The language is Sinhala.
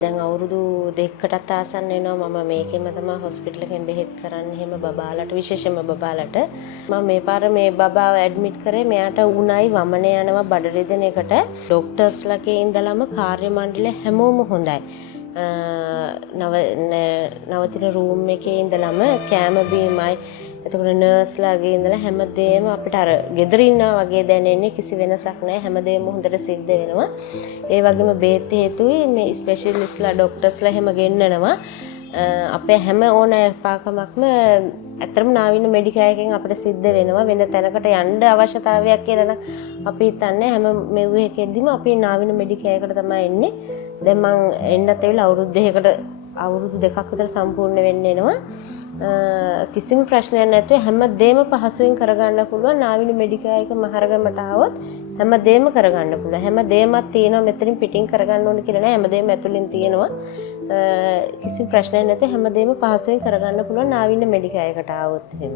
දැන් අවුරුදු දෙකකටත් ආසන්න වෙනවා මම මේකෙම තමයි හොස්පිටල් එකෙන් බෙහෙත් කරන්නේ එහෙම බබාලට විශේෂයෙන්ම බබාලට මම මේ පාර මේ බබාව ඇඩ්මිට් කරේ මෙයාට උණයි වමනේ යනවා බඩ රිදෙන එකට ડોක්ටර්ස්ලාගේ ඉඳලම කාර්ය මණ්ඩලය හැමෝම හොඳයි නවතින රූම් එකේ ඉඳලම කැම බීමයි එතකොට නර්ස්ලාගේ ඉඳලා හැමදේම අපිට අර ගෙදර ඉන්නා වගේ දැනෙන්නේ කිසි වෙනසක් නැහැ හැමදේම හොඳට සිද්ධ වෙනවා ඒ වගේම බේත් හේතුයි මේ ස්පෙෂලිස්ට්ලා ડોක්ටර්ස්ලා හැම ගෙන්නනවා අපේ හැම ඕන පාකමක්ම ඇත්තටම නාවින මෙඩිකල් එකෙන් අපිට සිද්ධ වෙනවා වෙන තැනකට යන්න අවශ්‍යතාවයක් කියලා නම් අපි හිතන්නේ හැම මෙව්වේ එකෙදිම අපි නාවින මෙඩිකල් එකට තමයි එන්නේ දැන් මම එන්නත් ඇවිල්ලා අවුරුදු දෙකක් විතර සම්පූර්ණ වෙන්න එනවා කිසිම ප්‍රශ්නයක් නැතුව හැමදේම පහසුවෙන් කරගන්න පුළුවන් නාවින මෙඩිකල් එක මහරගමට ආවොත් හැමදේම කරගන්න පුළුවන් හැමදේමත් තියෙනවා මෙතනින් පිටින් කරගන්න ඕන කියලා නෑ හැමදේම ඇතුලින් තියෙනවා කිසි ප්‍රශ්නයක් නැතුව හැමදේම පහසුවෙන් කරගන්න පුළුවන් නාවින මෙඩිකල් එකට ආවොත් එහෙම